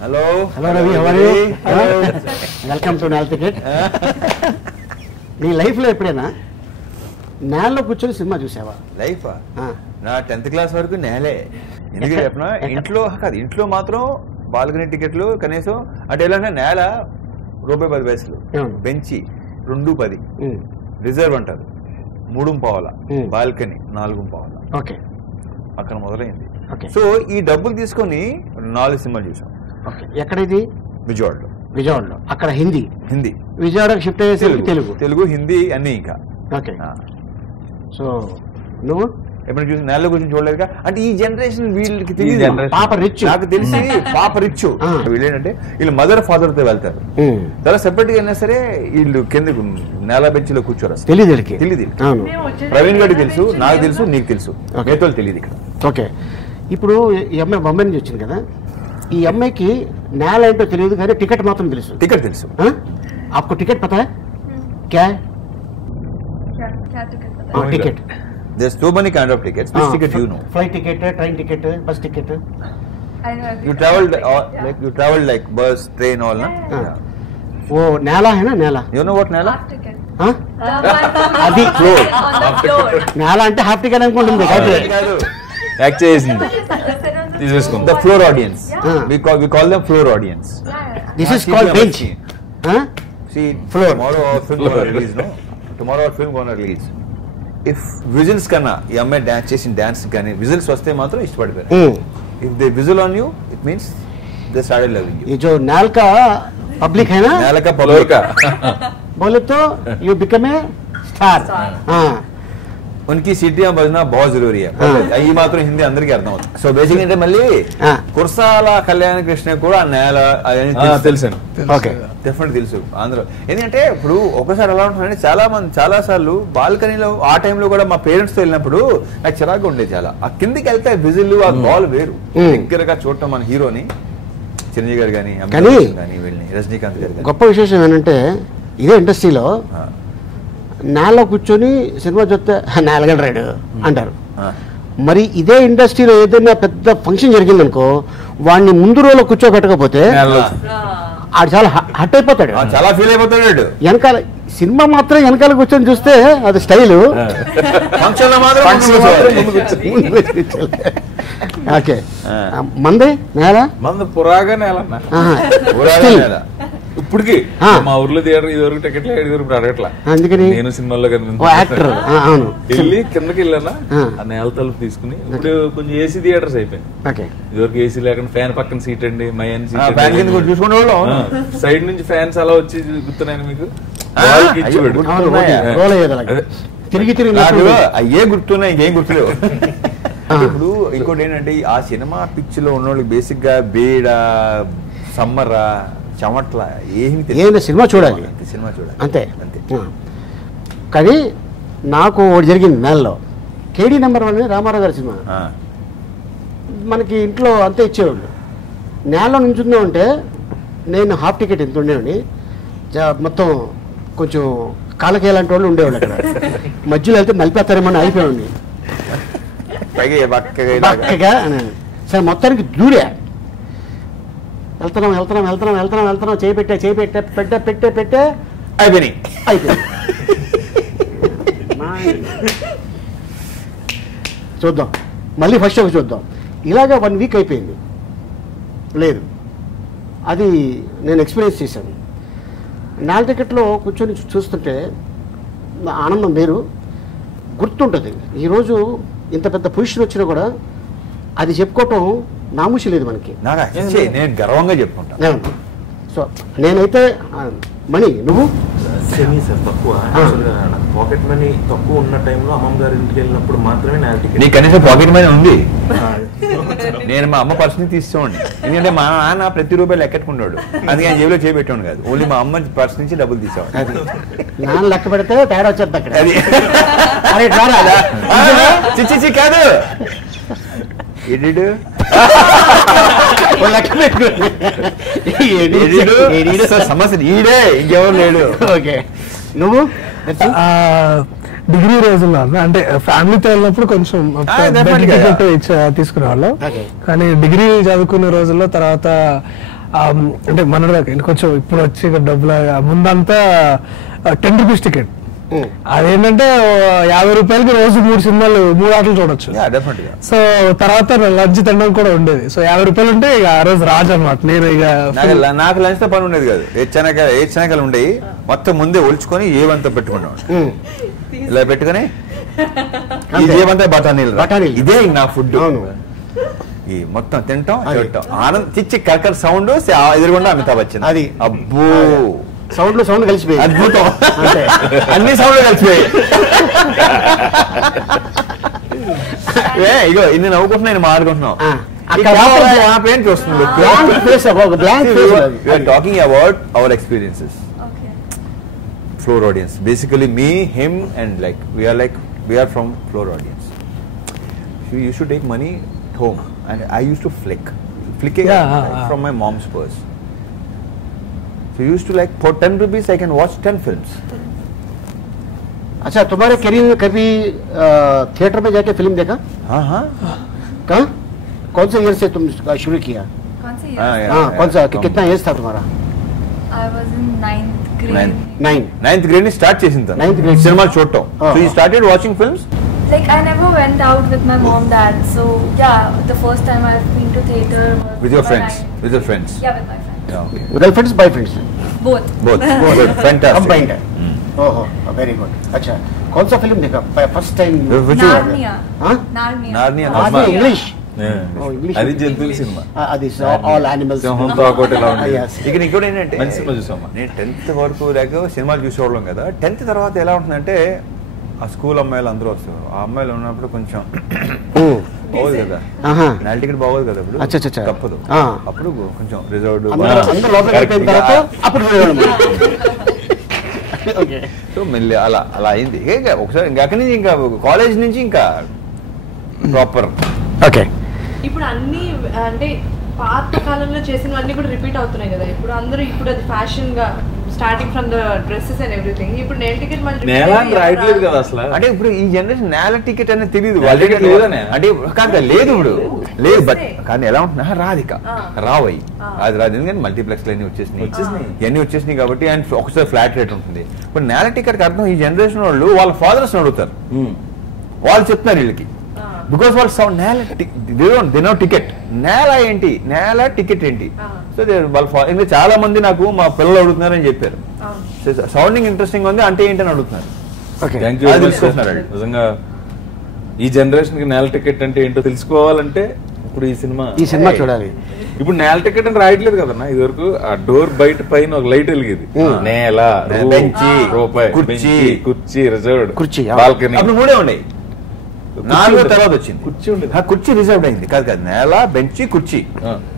Hello hello Ravi ఎవరు welcome to నేల ticket నీ లైఫ్లో ఎప్పుడైనా నేలలో కూర్చొని సినిమా చూసావా? లైఫ్ నా టెన్త్ క్లాస్ వరకు నేలే. ఎందుకు చెప్పిన? ఇంట్లో కాదు ఇంట్లో మాత్రం బాల్కనీ టికెట్లు కనీసం అంటే ఎలా నేల రూపాయి పది పైసలు. బెంచి రెండు పది. రిజర్వ్ అంటారు. మూడు పావాల. బాల్కనీ నాలుగు పావాల? ఓకే. అక్కడ మొదలైంది. ఓకే. సో ఈ డబ్బులు తీసుకొని నాలుగు సినిమాలు చూసాం. ఓకే. ఎక్కడ ఇది? విజయవాడలో. విజయవాడలో. అక్కడ హిందీ? హిందీ. విజయవాడకి షిఫ్ట్ అయ్యేసరికి తెలుగు. తెలుగు. హిందీ అన్ని ఇంకా. ఓకే. సో నువ్వు? ఎప్పుడు చూసి నేల గురించి చూడలేదుగా అంటే ఈ జనరేషన్ వీళ్ళకి తెలియదు generation. పాప రిచ్ నాకు తెలిసి పాప రిచ్ ఆ. వీళ్ళు ఏంటంటే వీళ్ళు మదర్ ఫాదర్ తో వెళ్తారు ఉమ్, తర్వాత సెపరేట్ గా అయినా సరే వీళ్ళు కిందకు నేల బెంచ్లో కూర్చోరు అసలు తెలీదు వీళ్ళకి తెలీదు అవును ప్రవీణ్ గడికి తెలుసు నాకు తెలుసు నీకు తెలుసు Okay. నేతలు తెలియదు ఇక్కడ ఓకే ఇప్పుడు ఈ అమ్మాయి బొంబాయి నుంచి వచ్చింది కదా ఈ అమ్మాయికి నేల ఏంటో తెలియదు కానీ టికెట్ మాత్రం తెలుసు టికెట్ తెలుసు हाँ? आपको टिकट पता है क्या है क्या क्या टिकट पता हाँ, ticket there so many kind of tickets this ticket you know flight ticket है ट्रेन टिकट है बस टिकट है I know you everything. Travelled Yeah. Like you travelled like bus train all నా Yeah. हाँ. वो नाला है ना नाला యూ నో వాట్ నేల Half ticket. हाँ? The one అది floor. on the floor. నేల అంటే హాఫ్ టికెట్ అనుకుంటుంది కాదు కాదు యాక్ట్ చేసింది Listen on the తీసేసుకుంది the floor audience Yeah. We call we call them floor audience Yeah, yeah. This Ah, is see called the bench machine. See, Floor. tomorrow our film Floor. gonna release, no? Tomorrow our film gonna release. If whistles కన్నా ఈ అమ్మాయి dance చేసిన dance కానీ whistles వస్తే మాత్రం ఇష్టపడిపోయారు if they whistle on you it means they started loving you ये जो नाल का पब्लिक है ना నేలక ఫ్లోర్ కా बोले तो you become a star Star. हाँ ఉనికి సిటీ బజనా బాగా జరూరీ ఆ. ఈ మాత్రం హిందీ అందరికీ అర్థం అవుతుంది సో బేసిక్ అంటే మళ్ళీ. కుర్సాల కళ్యాణ కృష్ణ కూడా ఆ నేల తెలుసాను ఓకే డెఫినెట్ తెలుసు ఆంధ్ర ఎందుకంటే ఇప్పుడు ఒకసారి ఎలా ఉంటుందంటే చాలా మంది చాలా సార్లు బాల్కనీలో ఆ టైంలో కూడా మా పేరెంట్స్తో వెళ్ళినప్పుడు నాకు చిరాకు ఉండేది చాలా. ఆ కిందికి వెళ్తే విజిల్ ఆ బాల్ వేరు. దగ్గరగా చూడటం మన హీరోని చిరంజీవి గారు కానీ వీళ్ళని రజనీకాంత్ గారు గొప్ప విశేషం ఏంటంటే ఇదే ఇండస్ట్రీలో ఆ, నేలలో కూర్చొని సినిమా చూస్తే నేలగడ రాడు అంటారు. మరి ఇదే ఇండస్ట్రీలో ఏదైనా పెద్ద ఫంక్షన్ జరిగిందనుకో వాడిని ముందు రోజులో కూర్చోబెట్టకపోతే ఆడు చాలా హ- హట్ అయిపోతాడు చాలా ఫీల్ అయిపోతాడు వెనకాల సినిమా మాత్రం వెనకాల కూర్చొని చూస్తే అది స్టైలు. ఓకే. మందే నేల మంది పురాగా. నేల. ఇప్పటికి ఆ. మా ఊర్లో థియేటర్ ఇది వరకు టికెట్లు ఐదుగురు ఇప్పుడు అడగట్లా. అందుకని నేను సినిమాల్లో అవును. వెళ్ళి కిందకి వెళ్ళానా? ఆ. ఆ నేల తలుపు తీసుకుని ఇప్పుడు కొంచెం ఏసీ థియేటర్స్ అయిపోయింది ఓకే. ఇదివరకు ఏసీ లేకుండా ఫ్యాన్ పక్కన సీట్ అండి మయన్ ఆ, ఫ్యాన్ కింద కూడా చూసుకునే వాళ్ళం. సైడ్ నుంచి ఫ్యాన్స్ అలా వచ్చి గుర్తున్నాను మీకు. తిరిగి తిరిగి. అయ్యే గుర్తున్నాయి ఇంకేం గుర్తులేవు. ఇప్పుడు ఇంకోటి ఏంటంటే ఆ సినిమా పిచ్లో ఉన్న వాళ్ళకి బేసిక్గా బేడ సమ్మర్ చెమట్ల ఏమి సినిమా చూడాలి. సినిమా చూడాలి. అంతే. అంతే. కానీ నాకు ఒకటి జరిగింది నెలలో. కేడీ నెంబర్ వన్ రామారావు గారి సినిమా. మనకి ఇంట్లో అంతే ఇచ్చేవాళ్ళు. నేలలో నుంచుందాం అంటే నేను హాఫ్ టికెట్ ఎంత ఉండేవాడిని. మొత్తం కొంచెం కాళ్ళకి ఎలాంటి వాళ్ళు ఉండేవాళ్ళు అక్కడ. మధ్యలో వెళ్తే నలిపేస్తారేమని అయిపోయాడు బక్కగా. సరే మొత్తానికి దూరే. వెళ్తున్నాం వెళ్తున్నాం వెళ్తున్నాం వెళ్తున్నాం వెళ్తున్నాం. చేయి పెట్టే చేయి పెట్టే పెట్టే పెట్టే. అయిపోయినాయి. అయిపోయింది చూద్దాం. మళ్ళీ ఫస్ట్ ఒక చూద్దాం. ఇలాగా వన్ వీక్ అయిపోయింది. లేదు. అది నేను ఎక్స్పీరియన్స్ చేశాను. నాలుగు టికెట్లో కూర్చొని చూస్తుంటే ఆనందం వేరు. గుర్తుంటుంది. ఈరోజు ఇంత పెద్ద పొజిషన్ వచ్చినా కూడా అది చెప్పుకోవటం నామూసి లేదు మనకి. నేను గర్వంగా చెప్పుకుంటాను సో నేనైతే మణి నువ్వు? సెమీ సార్ తక్కువ. పాకెట్ మనీ తక్కువ ఉన్న టైంలో అమ్మమ్మ గారి ఇంటికి వెళ్ళినప్పుడు మాత్రమే నా టికెట్ కనీసం పాకెట్ మనీ ఉంది. నేను మా అమ్మ పర్సని తీసుకోండి. ఎందుకంటే మా నాన్న ప్రతి రూపాయలు లెక్కెట్టుకున్నాడు. అందుకే ఆయన జేబులో చేపెట్టాను కాదు. ఓన్లీ మా అమ్మ పర్స్ నుంచి డబ్బులు తీసేవాడు. నాన్న లెక్క పెడితే తేడా వచ్చేది అక్కడ. అది. అరే రారా ఆ, చి, చి, చి, కాదు. ఎడిడు సమస్య ఈడే ఇంకెవరు లేడు ఓకే నువ్వు డిగ్రీ రోజుల్లో అంటే ఫ్యామిలీతో వెళ్ళినప్పుడు కొంచెం Ah, definitely, టికెట్ ఇచ్చే- తీసుకునేవాళ్ళం. కానీ డిగ్రీ చదువుకునే రోజుల్లో తర్వాత ఆ, అంటే మన కొంచెం ఇప్పుడు వచ్చి డబ్బులు ముందంతా టెన్ రూపీస్ టికెట్. అదేంటంటే యాభై రూపాయలకి రోజు మూడు సినిమాలు మూడు ఆటలు చూడొచ్చు సో తర్వాత లంచ్ తినడం కూడా ఉండేది సో యాభై రూపాయలు ఉంటే ఇక ఆ రోజు రాజు అనమాట నేను ఇక నాకు లంచ్తో పని ఉండేది కాదు ఏ చెనక ఏ చెనకలు ఉండేవి మొత్తం ముందే ఒలుచుకొని ఏవంతా పెట్టుకున్నాం ఉమ్. ఇలా పెట్టుకొని. ఏవంతా బఠానీలు. బఠానీలు. ఇదే నా ఫుడ్. ఈ మొత్తం తింటాం. తింటాం ఆనంద్ చిచ్చి కర్కర్ సౌండ్ ఎదురుగుండా అమితాబ్ బచ్చన్ అది. అబ్బో సౌండ్లో సౌండ్ కలిసిపోయింది అద్భుతం అంతే. అన్ని సౌండ్లు కలిసిపోయాయి ఏ ఇగో ఇన్ని నవ్వుకుంటున్నా నేను మాట్లాడుకుంటున్నాం talking about our experiences Okay. floor audience. Basically, me, him, and like we are like we are from floor audience. So you should take money at home, and I used to flick, So you used to like for ten rupees I can watch ten films. अच्छा तुम्हारे career में कभी theatre में जाके film देखा हाँ हाँ कहाँ कौन से ईयर से तुम शुरू किया कौन सा हाँ, year? yeah. हाँ कौन सा कि, कम- कितना एज था तुम्हारा I was in ninth grade. Ninth. Nine ninth grade ని స్టార్ట్ చేసింది తను. Ninth grade. సినిమాలు చూడటం Ah. సో ఈ started watching films Like I never went out with my mom, dad. So yeah, the first time I've been to theater was with your when friends I- with your friends Yeah, with my friends. Girlfriends boyfriends Both. Both fantastic combined है ओहो very good अच्छा कौन सा film देखा first time Which one? Narnia. हाँ Narnia. Narnia आदमी English Oh, English. అది జంతువుల సినిమా అది ఆల్ యానిమల్స్ సింహం తోకోటి ఇలా ఉంది ఇక్కడ ఇంకోటి ఏంటంటే మంచి సినిమా చూసామా? నేను టెన్త్ వరకు లేక సినిమాలు చూసేవాళ్ళం కదా టెన్త్ తర్వాత ఎలా ఉంటుందంటే ఆ స్కూల్ అమ్మాయిలు అందరూ వస్తారు ఆ అమ్మాయిలు ఉన్నప్పుడు కొంచెం బాగోదు కదా. టికెట్ బాగోదు కదా ఇప్పుడు? అచ్చా, అచ్చా. తప్పదు. అప్పుడు కొంచెం రిజర్వ్డ్ అందరూ అందరూ లోపలికి వెళ్ళిపోయిన తర్వాత అప్పుడు సో మెల్లి అలా అలా అయింది. ఒకసారి ఇంకా అక్కడి నుంచి ఇంకా కాలేజ్ నుంచి ఇంకా ప్రాపర్ ఓకే ఇప్పుడు అన్ని అంటే పాత కాలంలో చేసినవన్నీ కూడా రిపీట్ అవుతున్నాయి కదా. ఇప్పుడు అందరూ ఇప్పుడు అది ఫ్యాషన్గా starting from the dresses and everything ఇప్పుడు నేల టికెట్ మళ్ళీ నేల అని రాయట్లేదు కదా అసలు? అంటే ఇప్పుడు ఈ జనరేషన్ నేల టికెట్ అనేది తెలియదు నేల ticket లేదనే? అంటే కాదు లేదు ఇప్పుడు. లేదు బట్ కానీ ఎలా ఉంటున్నా? రాధిక. రావయి. అది రాదు. ఎందుకంటే మల్టీప్లెక్స్ అన్ని వచ్చేసినాయి. వచ్చేసినాయి. ఇవన్నీ వచ్చేసినాయి కాబట్టి అండ్ ఒకసారి ఫ్లాట్ రేట్ ఉంటుంది. ఇప్పుడు నేల టికెట్ అర్థం ఈ జనరేషన్ వాళ్ళు వాళ్ళ ఫాదర్స్ అడుగుతారు. వాళ్ళు చెప్తున్నారు వీళ్ళకి. బికాస్ వాళ్ళు సౌండ్ నేల దినో టికెట్ నేల ఏంటి? నేల టికెట్ ఏంటి. సో వాళ్ళ fa- ఇంకా చాలా మంది నాకు మా పిల్లలు అడుగుతున్నారని చెప్పారు. సౌండింగ్ ఇంట్రెస్టింగ్ ఉంది అంటే ఏంటని అడుగుతున్నారు? వాళ్ళు. నిజంగా ఈ జనరేషన్కి నేల టికెట్ అంటే ఏంటో తెలుసుకోవాలంటే ఇప్పుడు ఈ సినిమా ఈ సినిమా చూడాలి. ఇప్పుడు నేల టికెట్ అని రాయట్లేదు కదన్నా ఇది వరకు ఆ డోర్ బయట పైన ఒక లైట్ వెలిగేది. Hmm. నేల రూపాయి కుర్చీ. బెంచి, కుర్చీ రిజర్వ్డ్ కుర్చీ, ఆ. బాల్కనీ. అప్పుడు మూడే ఉన్నాయి. నాలుగో తర్వాత వచ్చింది కుర్చీ ఉండేది. ఆ కుర్చీ రిజర్వ్డ్ అయింది కాదు కాదు నేల బెంచ్ కుర్చీ.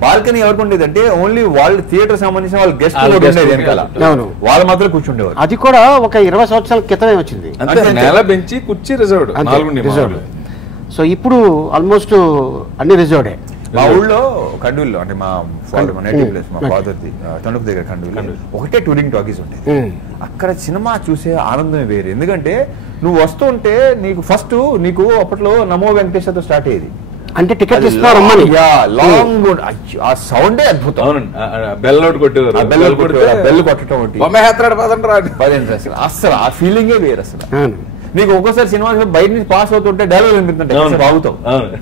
బాల్కనీ ఎవరికి ఉండేది అంటే ఓన్లీ వాళ్ళు థియేటర్ సంబంధించిన వాళ్ళ గెస్ట్ ఉండేది వెనకాల. వాళ్ళు మాత్రం కూర్చుండేవారు అది కూడా ఒక ఇరవై సంవత్సరాల క్రితమే వచ్చింది. నేల బెంచి కుర్చీ రిజర్వ్డ్ reserved. మామూలుగా. సో ఇప్పుడు ఆల్మోస్ట్ అన్ని రిజర్వ్డే మా ఊళ్ళో కండూల్లో అంటే మా ఫాదర్ మా నేటివ్. ప్లేస్ మా. ఫాదర్ది తణుకు దగ్గర కండూలు ఒకటే టూరింగ్ టాకీస్ ఉండేది. అక్కడ సినిమా చూసే ఆనందమే వేరు ఎందుకంటే నువ్వు వస్తుంటే నీకు ఫస్ట్ నీకు అప్పట్లో నమో వెంకటేశ్వర్తో స్టార్ట్ అయ్యేది అంటే టికెట్ ఇస్తున్నారు లాంగ్ ఆ సౌండే అద్భుతం బెల్ అవుట్ కొట్టేవారు ఆ బెల్ కొట్టేవారు, ఆ బెల్ కొట్టడం ఒకటి. పదండి అసలు ఆ ఫీలింగే వేరు అసలు. నీకు ఒక్కోసారి సినిమా చూసి బయట నుంచి పాస్ అవుతుంటే డైలాగ్ వినిపిస్తుంటాయి అవును. బాగుతావు అవును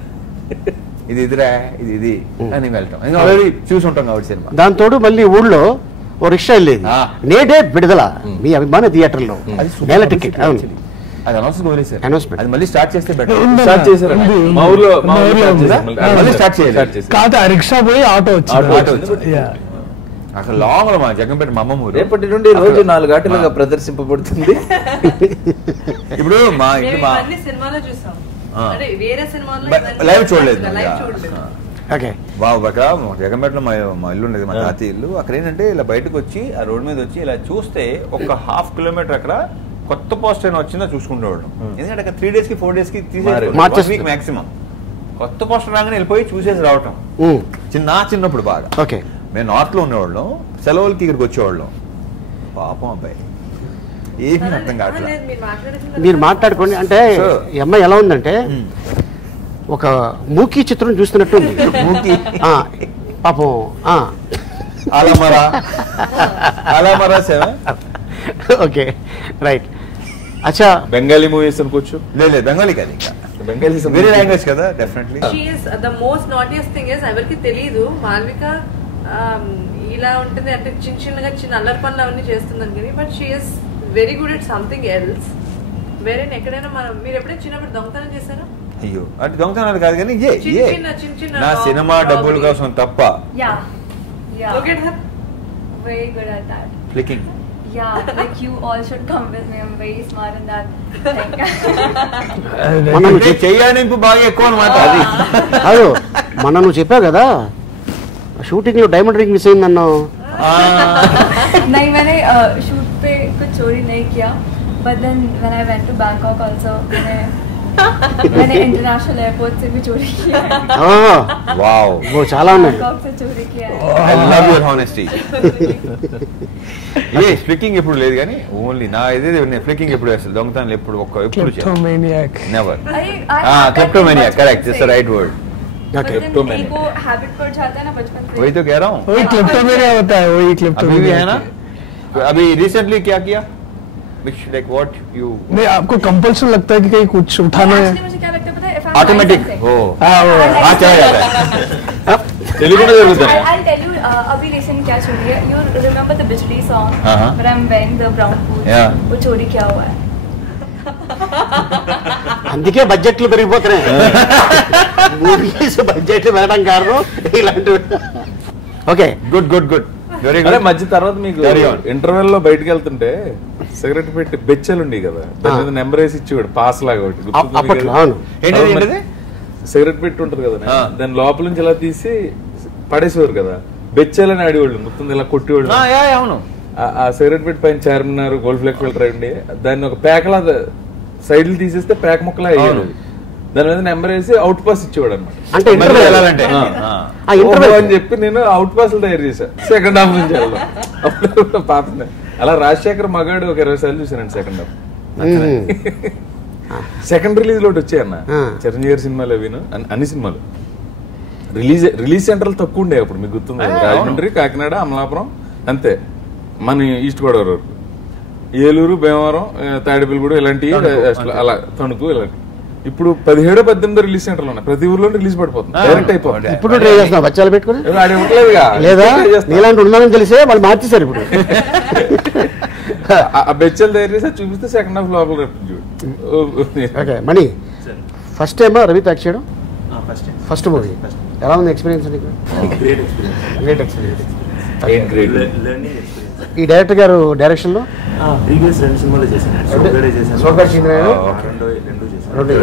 ఇది ఇదిరా ఇది ఇది అని వెళ్తాం ఇంకా ఆల్రెడీ చూసి ఉంటాం కాబట్టి సినిమా దాని తోడు మళ్ళీ ఊళ్ళో ఓ రిక్షా వెళ్ళేది. నేడే విడుదల మీ అభిమాన థియేటర్లో నేల టికెట్ అవును. అది. అది మళ్ళీ స్టార్ట్ చేస్తే బెటర్ ఉంది. స్టార్ట్ చేశారు ఉంది. మా ఊర్లో మా ఊర్లో మళ్ళీ. స్టార్ట్ చేయాలి. కాదు రిక్షా పోయి ఆటో వచ్చింది ఆటో ఆటో వచ్చింది. Yeah. అసలు లాంగ్లో మా అమ్మమ్మ. రేపటి నుండి రోజు నాలుగు ఆటలుగా ప్రదర్శింపబడుతుంది ఇప్పుడు మా ఇంటి మా ఇవన్నీ సినిమాలో చూసాం లైవ్ చూడలేదు లైవ్ ఇంకా. చూడలేదు. ఓకే. బాబు అక్కడ మా మా ఇల్లు ఉండేది మా. తాతయ్య ఇల్లు. అక్కడ ఏంటంటే ఇలా బయటకు వచ్చి ఆ రోడ్ మీద వచ్చి ఇలా చూస్తే ఒక హాఫ్ కిలోమీటర్ అక్కడ కొత్త పోస్ట్ అయినా వచ్చిందో చూసుకుంటేవాళ్ళం ఎందుకంటే అక్కడ త్రీ డేస్కి ఫోర్ డేస్కి. మార్చేస్తారు. వీక్ మాక్సిమం కొత్త పోస్టర్ రాగానే వెళ్ళిపోయి చూసేసి రావటం. చిన్న నా చిన్నప్పుడు బాగా. ఓకే. మేము నార్త్లో ఉండేవాళ్ళం సెలవులకి ఇక్కడికి వచ్చేవాళ్ళం. పాపం అబ్బాయి. ఏమీ అర్థం కావట్లేదు లేదు, మీరు మాట్లాడుకోండి. అంటే. ఈ అమ్మాయి ఎలా ఉందంటే ఒక మూకీ చిత్రం చూస్తున్నట్టుంది మూకీ. ఆ, పాపం అలమరా. అలమరా ఓకే రైట్. అచ్చా. బెంగాలీ మూవీస్ అనుకోవచ్చు లేదు లేదు బెంగాలీ కాదు ఇంకా. బెంగాలీ వేరే లాంగ్వేజ్ కదా definitely the most naughtiest thing is ఎవరికి తెలియదు మాల్విక ఇలా ఉంటుంది అంటే చిన్న చిన్నగా చిన్న అల్లరి పనులు అవన్నీ చేస్తుంది అనుకుని but she's Very good at something else వేరే ఎక్కడైనా మనం మీరు ఎప్పుడైనా చిన్నప్పుడు దొంగతనం చేశారా అయ్యో అంటే దొంగతనాలు కాదు కానీ ఏ చిన్న ఏ చిన్న చిన్న చిన్న నా సినిమా డబ్బుల robbery. కోసం తప్ప Yeah. Yeah. Look at her. Very good at that. ఫ్లికింగ్ Yeah, like you all should come with me. I'm very smart in that thing. మొన్న నువ్వు అంటే చెయ్యానింపు బాగా ఎక్కువ అనమాట అది కాదు మొన్న నువ్వు చెప్పావు కదా షూటింగ్ లో డైమండ్ రింగ్ మిస్ అయిందన్నావు ఆ, नहीं मैंने शूट पे कुछ चोरी नहीं किया but then when I went to Bangkok also मैंने मैंने इंटरनेशनल एयरपोर्ट से भी चोरी किया है వావ్ ఓ చాలా ఉన్నాయి बैंकॉक से चोरी किया है I love your honesty a flicking ఎప్పుడు లేదు కానీ ఓన్లీ నా ఇదే నేను ఫ్లికింగ్ ఎప్పుడు వేస్తాను దొంగతనాలు ఎప్పుడు ఒక్క ఎప్పుడు kleptomaniac never I, I had that kleptomania bachpan correct से। Just right word But then Kleptomania. एक वो हैबिट पड़ जाता है ना बचपन से वही तो कह रहा हूँ वही क्लिप्टोमेनिया होता है वही अभी भी क्लिप्टोमेनिया है ना अभी रिसेंटली क्या किया लाइक व्हाट यू नहीं आपको कंपल्सन लगता है कि कहीं कुछ उठाना है Actually, मुझे क्या लगता है पता है if I'm ऑटोमेटिक buying हो something- हाँ, वो- I like हाँ चला something- जाता है తెలియకుండా జరుగుతుంది I'll, I'll tell you uh, अभी रिसेंट क्या चोरी है you remember the बिजली song हाँ, हाँ. where I'm wearing the brown boots Yeah. वो चोरी क्या हुआ है అందుకే బడ్జెట్లు పెరిగిపోతున్నాయి మూవీస్ బడ్జెట్లు పెరగడం కారణం ఇలాంటివి okay good good good very good మధ్య తర్వాత మీకు. ఇంటర్వెల్లో బయటకు వెళ్తుంటే సిగరెట్ పెట్టి బెచ్చలు ఉండి కదా. దాని మీద నెంబర్ వేసి ఇచ్చేవాడు పాస్ లాగా ఒకటి సిగరెట్ పెట్టి ఉంటది కదా. దాని లోపల నుంచి ఇలా తీసి పడేసేవారు కదా. బెచ్చాలని ఆడేవాళ్ళు మొత్తం ఇలా కొట్టేవాళ్ళు. ఆ, అవును. సిగరెట్ పెట్టి పైన చార్మినార్ గోల్డ్ ఫ్లెక్ ఫిల్టర్ అయ్యండి దాన్ని ఒక ప్యాక్లా సైడ్లు తీసేస్తే ప్యాక్ ముక్కలా అవును. దాని మీద నెంబర్ వేసి అవుట్ పాస్ ఇచ్చేవాడు అనమాట అంటే అని చెప్పి నేను అవుట్ పాస్లు తయారు చేశా. సెకండ్ హాఫ్ నుంచి వెళ్దాం పాప అలా రాజశేఖర్ మగాడు ఒక ఇరవై సార్లు చూసానండి సెకండ్ హాఫ్ సెకండ్ రిలీజ్లో వచ్చాయన్న. చిరంజీవి గారి సినిమాలు అవిను. అన్ని- అన్ని సినిమాలు. రిలీజ్ రిలీజ్ సెంటర్లు తక్కువ ఉండే అప్పుడు మీకు గుర్తుంది? రాజమండ్రి కాకినాడ అమలాపురం అంతే. మన ఈస్ట్ గోదావరి వరకు. ఏలూరు భీమవరం తాడేపల్లిగూడెం ఇలాంటివి. అలా తణుకు ఇలాంటి ఇప్పుడు పదిహేడు పద్దెనిమిది రిలీజ్ సెంటర్లు ఉన్నాయి. ప్రతి ఊర్లో రిలీజ్ పడిపోతుంది. డైరెక్ట్ అయిపోతుంది. ఇప్పుడు ట్రై చేస్తున్నావు? బచ్చాలు పెట్టుకుని. లేదా. నీలాంటి ఉన్నానని తెలిసే వాళ్ళు మార్చేశారు ఇప్పుడు. ఆ- బెచ్చలు తయారు చేసి చూపిస్తే సెకండ్ హాఫ్ లోపల ఓకే మణి ఫస్ట్ టైమా రవి ప్యాక్ చేయడం? ఫస్ట్ ఫస్ట్ మూవీ ఎలా ఉంది ఎక్స్పీరియన్స్ నీకు? Great experience great experience learning experience ఈ డైరెక్టర్ గారు డైరెక్షన్లో? ప్రీవియస్ రెండు సినిమాలు చేశాను. రెండు.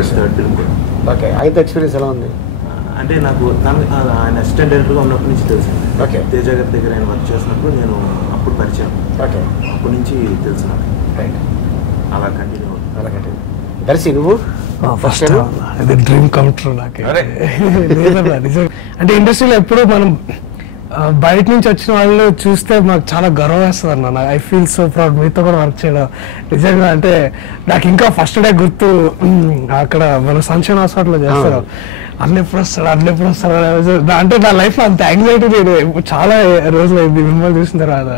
ఓకే అయితే ఎక్స్పీరియన్స్ ఎలా ఉంది? అంటే నాకు ఆయన అసిస్టెంట్ డైరెక్టర్గా ఉన్నప్పటి నుంచి తెలిసింది Okay. తేజ గారి దగ్గర ఆయన వర్క్ చేసినప్పుడు నేను అప్పుడు పరిచయం. ఓకే అప్పటి నుంచి తెలుసు నాకు. రైట్ అలా కంటిన్యూ అవుతుంది. అలాగే దర్శి నువ్వు? ఫస్ట్ ఇది డ్రీమ్ కమ్ ట్రూ నాకు నిజం. అంటే ఇండస్ట్రీలో ఎప్పుడు మనం బయట నుంచి వచ్చిన వాళ్ళు చూస్తే మాకు చాలా గర్వం వేస్తుంది అన్న. ఐ ఫీల్ సో ప్రౌడ్ మీతో కూడా వర్క్ చేయడం నిజంగా అంటే నాకు ఇంకా ఫస్ట్ డే గుర్తు అక్కడ మన సంక్షేమ హాస్పిటల్లో చేస్తారు. అన్న ఎప్పుడు వస్తాడు అన్న ఎప్పుడు వస్తాడు అంటే నా లైఫ్లో అంత యాంగ్జైటీ నేను ఎప్పుడు చాలా రోజులు అయింది మిమ్మల్ని చూసిన తర్వాత.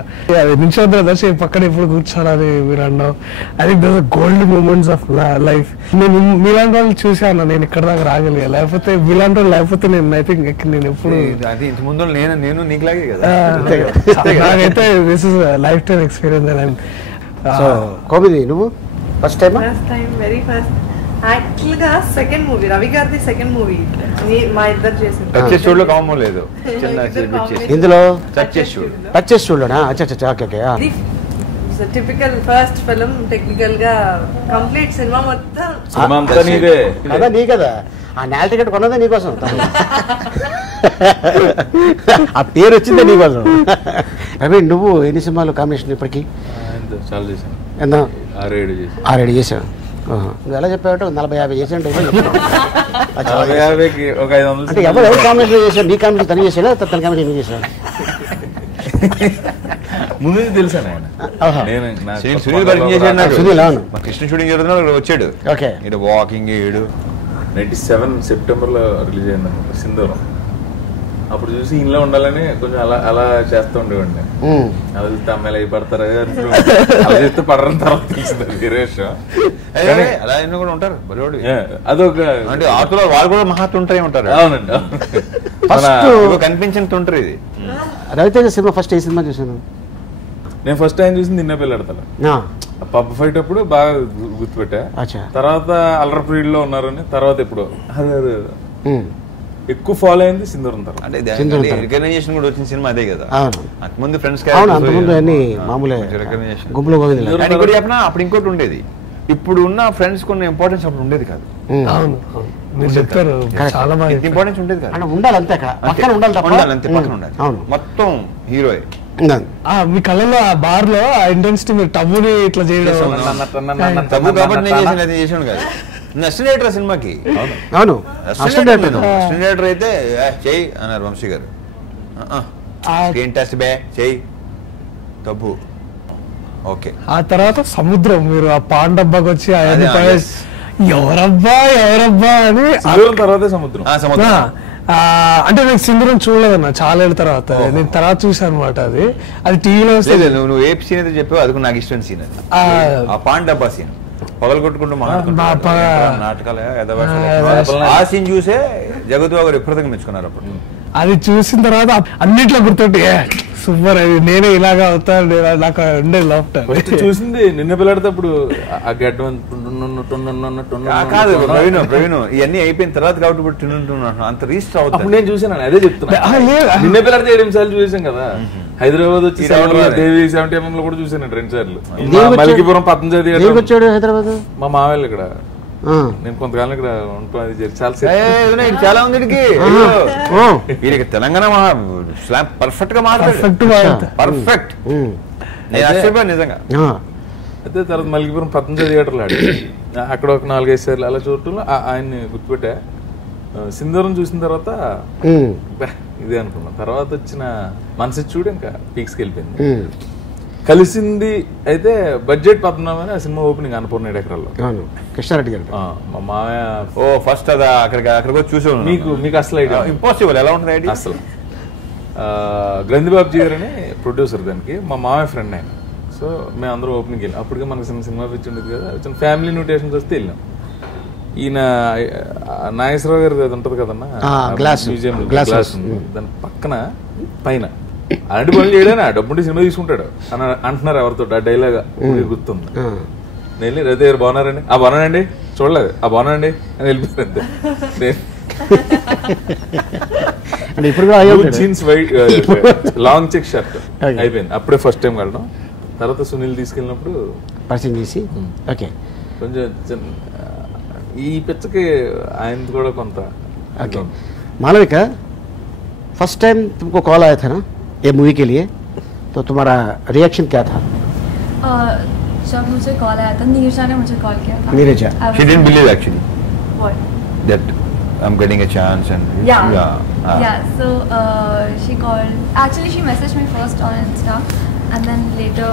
అది నిమిషం దర్శి పక్కన ఎప్పుడు కూర్చోాలని మీరు అన్నావు. I think those gold moments of life నేను మీలాంటి వాళ్ళు చూసాను నేను ఇక్కడ దాకా రాగలిగా. లేకపోతే మీలాంటి వాళ్ళు లేకపోతే నేను ఐ థింక్ నేను ఎప్పుడు అది ఇంత ముందు నేను నేను నీకులాగే కదా. నాకైతే this is lifetime experience and so కోమిది నువ్వు? ఫస్ట్ టైమా ఫస్ట్ టైం వెరీ ఫస్ట్ యాక్చువల్గా సెకండ్ మూవీ రవి గారిది సెకండ్ మూవీ మా ఇద్దరు చేసింది. టచ్ చేసి చూడలో కామన్ లేదు. ఇందులో టచ్ చేసి చూడు టచ్ చేసి చూడనా అచ్చా అచ్చా okay okay typical first film టెక్నికల్గా కంప్లీట్ సినిమా మొత్తం. సినిమా అంతా నీదే. కదా నీ కదా. ఆ నేల టికెట్ కొన్నదే నీకోసం ఆ పేరు వచ్చిందే నీకోసం రవి నువ్వు ఎన్ని సినిమాలు కాంబినేషన్ ఇప్పటికి? చాలా చేశాను. ఎంత? ఆరేడు చేశాను. ఆరేడు ఆహా. నువ్వు ఎలా చెప్పావు నలభై యాభై చేసాను నలభై యాభైకి ఒక ఐదు వందలు అంటే ఎవరు ఎవరు కాంబినేషన్ చేశారు? నీ కాంబినేషన్ తను చేసాడా తన కాంబినేషన్ చేసాడు ముందు తెలుసా సునీల్ చేశాడు నాకు. సునీల్, అవును. కృష్ణ షూటింగ్ జరుగుతున్నా వచ్చాడు. ఓకే. ఇటు వాకింగ్ ఏడు. నైన్టీ సెవెన్ సెప్టెంబర్లో రిలీజ్ అయింది సింధూరం. అప్పుడు చూసి ఇంట్లో ఉండాలని కొంచెం అలా అలా చేస్తూ ఉండేవాడిని. అలా చూస్తే అమ్మాయిలు అయి పడతారు అలా చేస్తే పడరని తర్వాత తెలిసింది అది వేరే విషయం అలా ఎన్నో కూడా ఉంటారు బలివాడు. అదొక అంటే ఆటలో వాళ్ళు కూడా మహాత్ ఉంటారే ఉంటారు. అవునండి. కనిపించినట్టు ఉంటారు ఇది. రవితేజ సినిమా ఫస్ట్ ఏ సినిమా చూసాను నేను ఫస్ట్ టైం చూసింది నిన్న పిల్లడతాను ఆ, పబ్ ఫైట్ అప్పుడు బాగా గుర్తుపెట్టా. అచ్చా. తర్వాత అల్లరి పీరియడ్లో ఉన్నారని తర్వాత ఇప్పుడు అదే అదే. ఎక్కువ ఫాలో అయింది సింధూరం తర్వాత. అంటే. రికగ్నైజేషన్ కూడా వచ్చిన సినిమా అదే కదా. అవును. అంతకుముందు ఫ్రెండ్స్ గుంపులో ఇంకోటి చెప్పినా అప్పుడు ఇంకోటి ఉండేది. ఇప్పుడు ఉన్న ఫ్రెండ్స్ కొన్ని ఇంపార్టెన్స్ అప్పుడు ఉండేది కాదు. అవును. మీరు చెప్పారు చాలా ఇంపార్టెన్స్ ఉండేది కాదు. ఉండాలి అంతే. పక్కన ఉండాలి తప్ప ఉండాలి అంతే పక్కన ఉమ్. ఉండాలి. అవును. మొత్తం హీరోయే మీ కళ్ళలో ఆ బార్లో ఆ ఇంటెన్సిటీ మీరు టబ్బుని ఇట్లా చేయడం తప్పు కాబట్టి నేను చేసిన అది చేసాను కాదు. నష్టం డైరెక్టర్ సినిమాకి? అవును. నష్టం డైరెక్టర్ అయితే "ఏ, చెయ్యి అన్నారు వంశీ గారు. ఆ- స్క్రీన్ టెస్ట్ బే చెయ్యి. తప్పు ఓకే. ఆ తర్వాత సముద్రం మీరు ఆ పాన్ డబ్బాకి వచ్చి ఎవరబ్బా ఎవరబ్బా అని తర్వాతే సముద్రం. అంటే నేను సింధూరం చూడలేదన్న చాలా ఏళ్ళ తర్వాత నేను తర్వాత చూసాను అనమాట అది. అది టీవీలో నువ్వు నువ్వు ఏ సీన్ అయితే చెప్పావు అది నాకు ఇష్టం సీన్ అది. ఆ, ఆ పాన్ డబ్బా సీన్ పగలు కొట్టుకుంటూ మాట్లాడుకుంటూ బా- ప- నాటకాలు చూసే జగత్ గారు విపరీతంగా మెచ్చుకున్నారు అప్పుడు. అది చూసిన తర్వాత అన్నిట్లో గుర్తుంటే సూపర్ అది నేనే ఇలాగా అవుతాను నాకు ఉండేది లోపల ఫస్ట్ చూసింది నిన్న పిల్లడేటప్పుడు ఆ గడ్డం కాదు. ప్రవీణ్ ప్రవీణ్ ఇవన్నీ అయిపోయిన తర్వాత కాబట్టి ఇప్పుడు తింటున్నాను అంత అప్పుడు అవుతుంది నేను చూసాను అదే చెప్తున్నా. నిన్న పిల్లడితే ఏడు సార్లు చూసాం కదా. హైదరాబాద్ వచ్చి. దేవి సెవెంటీ ఎంఎం లో కూడా చూసాను రెండు సార్లు? మలికిపురం పద్మజాతి దేనికి వచ్చాడు హైదరాబాద్? మా మామయ్యలు ఇక్కడ. నేను కొంతకాలం ఇక్కడ ఉంటాం అది జరిగి చాలా ఉంది. వీడికి తెలంగాణ స్లామ్ పర్ఫెక్ట్గా పర్ఫెక్ట్ మాట్లాడు పర్ఫెక్ట్ ఉమ్. నేను ఆశ్చర్యపోయాను నిజంగా. అయితే తర్వాత మలికిపురం పద్మజాతి థియేటర్లో ఆడి అక్కడ ఒక నాలుగైదు సార్లు అలా చూడటంలో ఆ- ఆయన్ని గుర్తుపెట్టా. సింధూరం చూసిన తర్వాత ఇదే అనుకున్నా. తర్వాత వచ్చిన మనసు చూడు ఇంకా పీక్స్కి వెళ్ళిపోయింది. కలిసింది అయితే బడ్జెట్ పద్మనాభం అని ఆ సినిమా ఓపెనింగ్ అన్నపూర్ణ ఎకరాల్లో. కృష్ణారెడ్డి గారు మా మామయ్య ఓ ఫస్ట్ అదా అక్కడికి అక్కడికి వచ్చి చూసావు మీకు మీకు అసలు ఐడియా ఇంపాసిబుల్ ఎలా ఉంటుంది ఐడియా అసలు. గ్రంథిబాబుజీ గారు అని ప్రొడ్యూసర్ దానికి మా మామయ్య ఫ్రెండ్ ఆయన. సో మేము అందరం ఓపెనింగ్ వెళ్ళాం. అప్పటికే మనకి సినిమా పిచ్చి ఉండేది కదా. ఫ్యామిలీ న్యూటేషన్స్ వస్తే వెళ్ళాం. ఈయన నాగేశ్వరరావు గారి అది ఉంటుంది కదన్నా. Museum glass. ఉంది. దాని పక్కన పైన. అలాంటి పనులు చేయడానా డబ్బుంటే సినిమా తీసుకుంటాడు. అని అంటున్నారు ఎవరితో? ఆ డైలాగ్ గుర్తుంది. నేను రతి గారు బాగున్నారండి. ఆ బాగున్నానండి చూడలేదు. ఆ బాగున్నానండి అని ఇప్పుడు ఉంటాడు. Jeans white long check shirt. అయిపోయింది. అప్పుడే ఫస్ట్ టైం వెళ్ళడం. తర్వాత సునీల్ తీసుకెళ్ళినప్పుడు పరిచయం చేసి. ఓకే కొంచెం ఈ పిచ్చకి ఆయన కూడా కొంత ओके मालविका फर्स्ट टाइम तुमको कॉल आया था ना ये मूवी के लिए तो तुम्हारा रिएक्शन क्या था अ, जब मुझे कॉल आया था नीरजा ने मुझे कॉल किया था Neerja. I was she didn't like, believe actually What? That I'm getting a chance and Yeah. yeah. So uh, she called. Actually, she messaged me first on Insta, and then later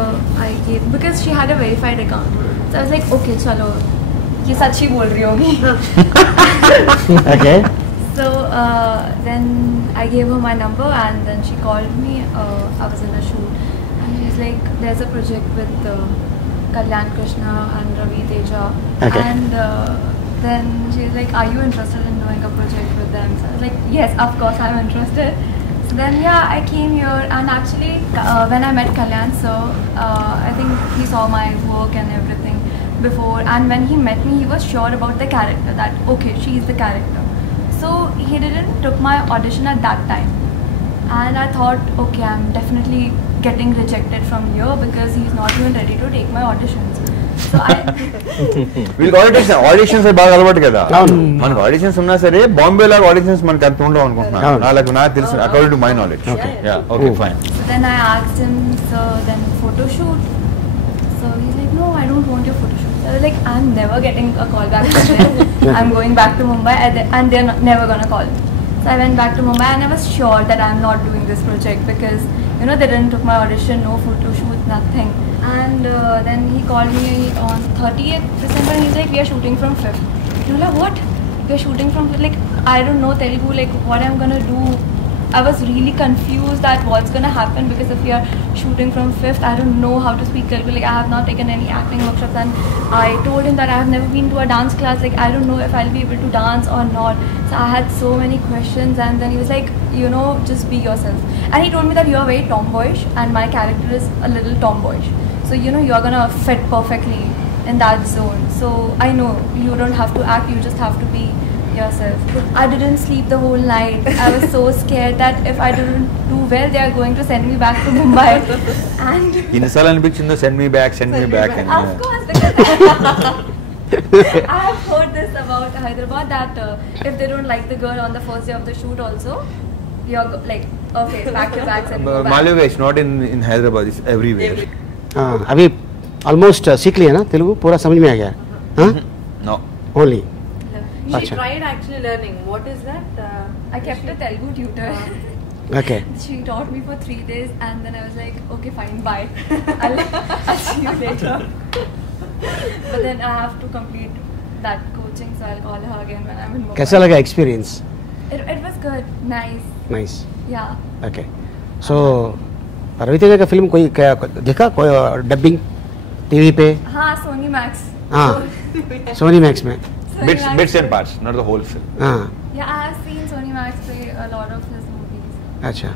I gave because she had a verified account. So I was like, okay, chalo, ये सच ही बोल रही होगी. Okay so uh, then I gave her my number, and then she called me. Uh, I was in a shoot, and she's like, there's a project with uh, Kalyan Krishna and Ravi Teja, Okay. and. Uh, then she's like, Are you interested in doing a project with them? So I was like, Yes, of course, I'm interested. So then, yeah, I came here, and actually, uh, when I met Kalyan, so uh, I think he saw my work and everything Before, and when he met me, he was sure about the character that okay, she's the character. So he didn't took my audition at that time, and I thought, okay, I'm definitely getting rejected from here because he's not even ready to take my auditions. So I. వీళ్ళకి auditions auditions బాగా అలవాటు కదా. మనకు auditions ఉన్నా సరే బాంబే లాగా auditions మనకి అంత ఉండవు అనుకుంటున్నాను. నాకు నాకు తెలుసు according to my knowledge okay Mm. Fine So then I asked him, so then photo shoot. So he's like, no, I don't want your photo shoot. So I was like, I'm never getting a call back from them. I'm going back to Mumbai and they- and they're not, never gonna call. So I went back to Mumbai and I was sure that I'm not doing this project because you know, they didn't took my audition, no photo shoot, nothing. And uh, then he called me on 30th December and he's like, we are shooting from 5th. You know, like, what? We are shooting from, like, I don't know Telugu, like, what I'm gonna do. I was really confused that what's gonna happen because if are shooting from 5th, I don't know how to speak Telugu. Like, I have not taken any acting workshops and I told him that I have never been to a dance class. Like, I don't know if I'll be able to dance or not. So I had so many questions and then he was like, you know, just be yourself. And he told me that you are very tomboyish and my character is a little tomboyish. So, you know, you're gonna fit perfectly in that zone. So I know you don't have to act, you just have to be yourself. I didn't sleep the whole night. I was so scared that if I didn't do well, they are going to send me back to Mumbai. and in the salon, ambition, send me back, send, send me back. back. of uh, course, because I have heard this about Hyderabad that uh, if they don't like the girl on the first day of the shoot, also you're like okay, back your bags and go back. Malayalam is not in in Hyderabad; it's everywhere. हाँ अभी almost सीख लिया ना तेलुगु पूरा समझ में आ No. Only. She Acha. tried actually learning. What is that? Uh, I kept a Telugu tutor. Okay She taught me for three days, and then I was like, okay, fine, bye. I'll, I'll see you later. but then I have to complete that coaching, so I'll call her again when I'm in Mumbai. कैसा लगा experience It, it was good, nice, nice yeah. Okay so Ravi का film कोई क्या देखा कोई dubbing TV पे हाँ, Sony Max. हाँ सोनी मैक्स में Bits, like bits and parts, not the whole film. हाँ Yeah, I have seen Sony Max play a lot of his movies. अच्छा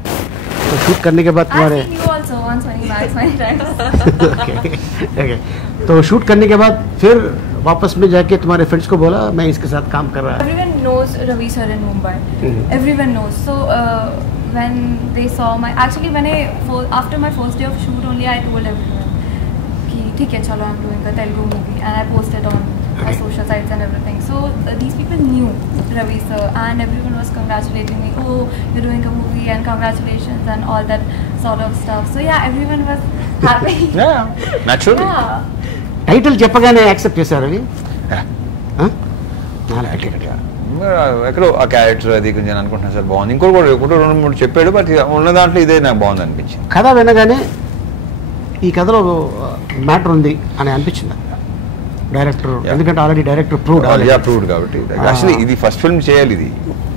तो शूट करने के बाद तुम्हारे I've seen you also on Sony Max many times. okay. okay. तो shoot करने के बाद फिर वापस में जाके तुम्हारे फ्रेंड्स को बोला मैं इसके साथ काम कर रहा हूँ Everyone knows Ravi sir in Mumbai. Everyone knows. So uh, when they saw my actually when I after my first day of shoot only I told everyone. ठीक है चलो I'm doing a Telugu movie and I posted on my Okay. social sites and everything. So uh, these people knew Ravi sir and everyone was congratulating me. Oh, you're doing a movie and congratulations and all that sort of stuff. So yeah, everyone was happy. Natural yeah. Title చెప్పగానే accept చేశారు అవి నాలుగు ticket ఎక్కడో ఆ character అది కొంచెం నేను అనుకుంటున్నాను సార్ బాగుంది ఇంకోటి కూడా ఒకటి రెండు మూడు చెప్పాడు బట్ ఉన్న దాంట్లో ఇదే నాకు బాగుంది అనిపించింది కథ వినగానే ఈ కథలో మ్యాటర్ ఉంది అని అనిపించింది. డైరెక్టర్. ఎందుకంటే ఆల్రెడీ డైరెక్టర్ ప్రూవ్డ్ ప్రూవ్డ్ కాబట్టి. యాక్చువల్లీ ఇది ఫస్ట్ ఫిల్మ్ చేయాలి ఇది.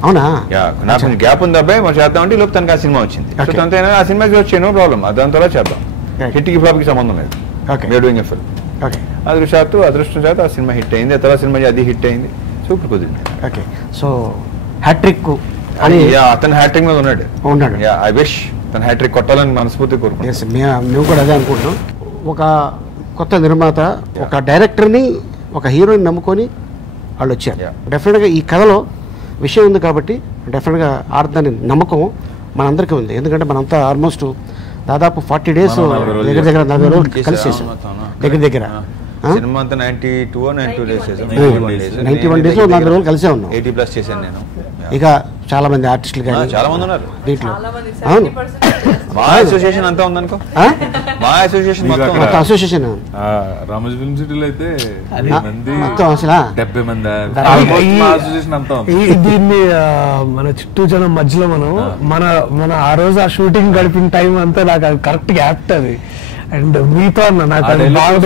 అవునా? యా నాకు కొంచెం గ్యాప్ ఉంది అబ్బాయి మనం చేద్దామంటే లోపు తనకి ఆ సినిమా వచ్చింది. సో. తనతో ఆ సినిమాకి వచ్చే నో ప్రాబ్లం దాని తర్వాత చేద్దాం. హిట్కి ఫ్లాప్కి సంబంధం లేదు. We're doing a film okay అదృష్టాత్తు అదృష్టం చేత ఆ సినిమా హిట్ అయింది. తర్వాత సినిమా అది హిట్ అయింది. సూపర్ కుదిరింది. ఓకే సో హ్యాట్రిక్ అని యా అతను హ్యాట్రిక్ మీద ఉన్నాడు. ఉన్నాడు. యా ఐ విష్ తన హ్యాట్రిక్ కొట్టాలని మనస్ఫూర్తి కోరుకుంటున్నాను. మేము కూడా అదే అనుకుంటున్నాం. ఒక కొత్త నిర్మాత ఒక డైరెక్టర్ని ఒక హీరోని నమ్ముకొని వాళ్ళు వచ్చారు. డెఫినెట్గా ఈ కథలో విషయం ఉంది కాబట్టి డెఫినెట్గా ఆడదాని నమ్మకం మనందరికీ ఉంది ఎందుకంటే మనంతా ఆల్మోస్ట్ దాదాపు ఫార్టీ డేస్ దగ్గర దగ్గర నలభై రోజులు కలిసి. చేసాం. దగ్గర దగ్గర? సినిమా అంతా నైన్టీ టూ నైన్టీ డేస్ చేసాం 91 days. 91 days లో నలభై రోజులు కలిసే ఉన్నాం. ఎయిటీ ప్లస్ చేశాను నేను. ఇక చాలా మంది ఆర్టిస్టులు కానీ చాలా మంది ఉన్నారు. దీంట్లో. చాలా మంది అవును మా అసోసియేషన్ అంతా ఉందనుకో. ఆ? మా అసోసియేషన్ మీకు మొత్తం అక్కడ- మొత్తం అసోసియేషన్ ఆ, రామోజీ ఫిల్మ్ సిటీలో అయితే మొత్తం అసలా? డెబ్బై మంది అసోసియేషన్ అంతా దీన్ని మన చుట్టూ జనం మధ్యలో మనం మన మన ఆ రోజు ఆ షూటింగ్ గడిపిన టైం అంతా నాకు అది కరెక్ట్ యాప్ట్ అది. అండ్ మీతో అన్న నాకు బాగా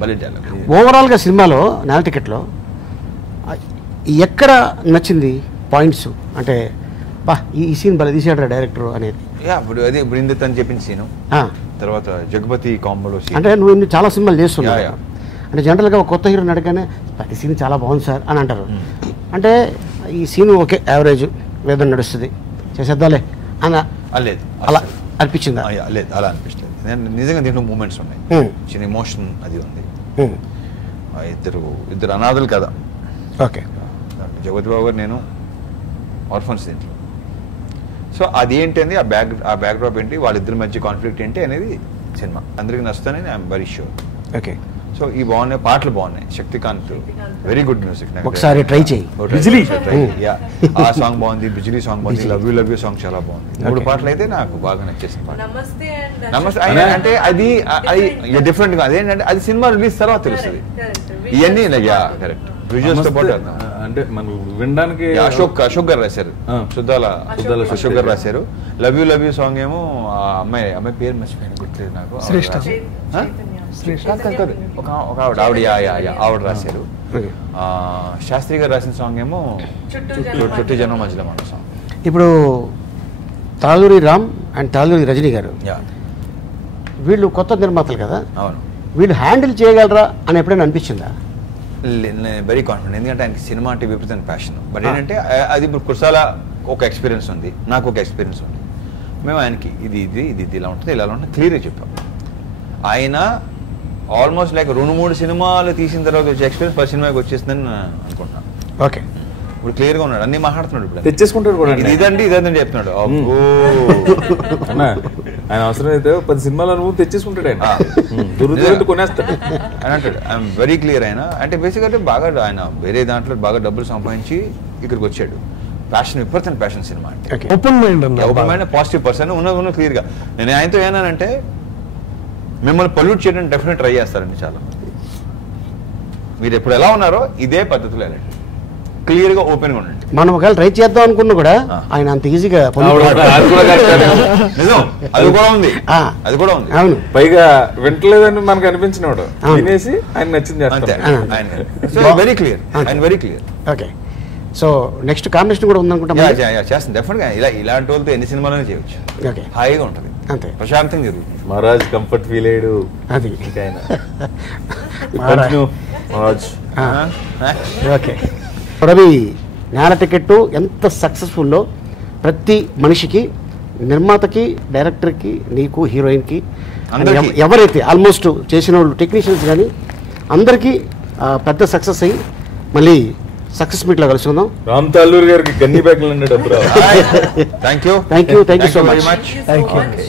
భలే dialogue. ఓవరాల్గా సినిమాలో నేల టికెట్లో. ఆ, ఎక్కడ నచ్చింది పాయింట్స్? అంటే బా ఈ సీన్ భలే తీసాడు డైరెక్టర్ అనేది. యా ఇప్పుడు అదే అని చెప్పింది సీను. ఆ, తర్వాత జగపతి కాంబోలో సీన్. అంటే నువ్వు ఇన్ని చాలా సినిమాలు చేస్తున్నావు. అంటే జనరల్గా ఒక కొత్త హీరోని అడగగానే ప్రతి సీన్ చాలా బాగుంది సార్ అని అంటారు. అంటే ఈ సీన్ ఓకే యావరేజ్ వేదన నడుస్తుంది. చేసేద్దాలే. అని ఆ, లేదు. అలా. అనిపించిందా? లేదు అలా అనిపించలేదు. నేను నిజంగా దీంట్లో మూమెంట్స్ ఉన్నాయి. చిన్న ఎమోషన్ అది ఉంది. ఇద్దరు ఇద్దరు అనాథలు కదా. ఓకే. జగపతి బాబు గారు నేను ఆర్ఫన్స్ దీంట్లో. సో అది ఏంటి అని ఆ బ్యాక్ ఆ బ్యాక్ డ్రాప్ ఏంటి? వాళ్ళిద్దరి మధ్య కాన్ఫ్లిక్ట్ ఏంటి అనేది సినిమా. అందరికి నచ్చుతానని I'm very sure okay. So ఈ బాగున్నాయి పాటలు బాగున్నాయి. శక్తికాంత్ వెరీ గుడ్ మ్యూజిక్ ఒకసారి try చేయి. బిజిలీ. ఆ సాంగ్ బాగుంది బిజిలీ సాంగ్ బాగుంది. Love you love you song చాలా బాగుంది. మూడు. పాటలు అయితే నాకు బాగా నచ్చేసిన పాట. నమస్తే అండ్ నమస్తే. అయ్య- అంటే అది డిఫరెంట్గా. అదేంటంటే అది సినిమా రిలీజ్ తర్వాత తెలుస్తుంది. ఇవన్నీ యా కరెక్ట్ విజువల్స్తో పాటు నమస్తే- అంటే మనకు వినడానికి అశోక్ అశోక్ గారు రాశారు. శుద్ధాల శుద్ధాల అశోక్ గారు. రాశారు. Love you love you song ఏమో ఆ అమ్మాయి అమ్మాయి పేరు మర్చిపోయాను గుర్తులేదు నాకు. కాదు, కాదు. ఒక ఒక ఆవిడ ఆవిడ యా, యా, యా, ఆవిడ రాశారు. ఆ, శాస్త్రి గారు రాసిన సాంగ్ ఏమో చుట్టూ చుట్టూ- జనం మధ్యలో. మన సాంగ్. ఇప్పుడు తాళూరి రామ్ అండ్ తాళూరి రజనీ గారు. యా. వీళ్ళు కొత్త నిర్మాతలు కదా? అవును. వీళ్ళు హ్యాండిల్ చేయగలరా అని ఎప్పుడైనా అనిపించిందా? వెరీ కాన్ఫిడెంట్ ఎందుకంటే ఆయనకి సినిమా అంటే విపరీతమైన ప్యాషన్ బట్. ఏంటంటే అది ఇప్పుడు కుర్సాల ఒక ఎక్స్పీరియన్స్ ఉంది. నాకు ఒక ఎక్స్పీరియన్స్ ఉంది. మేము ఆయనకి ఇది ఇది ఇది ఇది ఇలా ఉంటుంది ఇలా ఉంటుంది క్లియర్గా చెప్పాం. ఆయన ఆల్మోస్ట్ లైక్ రెండు మూడు సినిమాలు తీసిన తర్వాత వచ్చే ఎక్స్పీరియన్స్ ఫస్ట్ సినిమాకి వచ్చేసిందని నేను అనుకుంటున్నాను ఓకే. ఇప్పుడు క్లియర్గా ఉన్నాడు అన్ని మాట్లాడుతున్నాడు ఇప్పుడు. తెచ్చేసుకుంటాడు కూడా ఇది ఇదండి ఇదండి చెప్తున్నాడు. అబ్బో. అన్నా, ఆయన అవసరం అయితే పది సినిమాలు అనుభవం తెచ్చేసుకుంటాడు ఆయన. కొనేస్తాడు. అని అంటాడు ఐఎమ్ వెరీ క్లియర్ ఆయన. అంటే బేసిక్ అంటే బాగా ఆయన వేరే దాంట్లో బాగా డబ్బులు సంపాదించి ఇక్కడికి వచ్చాడు. ప్యాషన్ విపరీతమైన ప్యాషన్ సినిమా అంటే ఓకే. ఓపెన్ మైండ్ అన్న ఒక మైన పాజిటివ్ పర్సన్ ఉన్నది ఉన్న క్లియర్గా నేను ఆయనతో ఏనానంటే మిమ్మల్ని పొల్యూట్ చేయడానికి డెఫినెట్ ట్రై చేస్తారండి చాలా మీరు ఎప్పుడు ఎలా ఉన్నారో ఇదే పద్ధతిలో వెళ్ళండి. క్లియర్గా ఓపెన్గా ఉండండి. మనం ఒకవేళ ట్రై చేద్దాం అనుకున్నా కూడా. ఆయన అంత ఈజీగా అది కూడా కరెక్టే. నిజం. అది కూడా ఉంది. ఆ. అది కూడా ఉంది. అవును. పైగా వింటలేదని మనకు అనిపించినవాడు. వినేసి ఆయన నచ్చింది చేస్తాడు. వెరీ క్లియర్ ఆయన very clear okay. So next combination కూడా ఉందనుకుంటా చేస్తాను. డెఫినెట్గా ఇలా ఇలాంటి వాళ్ళతో ఎన్ని సినిమాలైనా చేయొచ్చు. ఓకే. హాయిగా ఉంటుంది. అంతే. ప్రశాంతంగా జరుగుతుంది మహారాజ్ కంఫర్ట్ ఫీల్ అయ్యాడు అది మహారాజ్. ఓకే. రవి నేల టికెట్ ఎంత సక్సెస్ఫుల్లో ప్రతి మనిషికి నిర్మాతకి డైరెక్టర్కి నీకు హీరోయిన్కి ఎవరైతే ఆల్మోస్ట్ చేసిన వాళ్ళు టెక్నీషియన్స్ కానీ అందరికీ పెద్ద సక్సెస్ అయ్యి మళ్ళీ సక్సెస్ మీట్లో కలుసుకుందాం. రామ్ తాల్లూరు గారికి గన్ని బ్యాగ్లు thank you thank you. So very much. Much thank you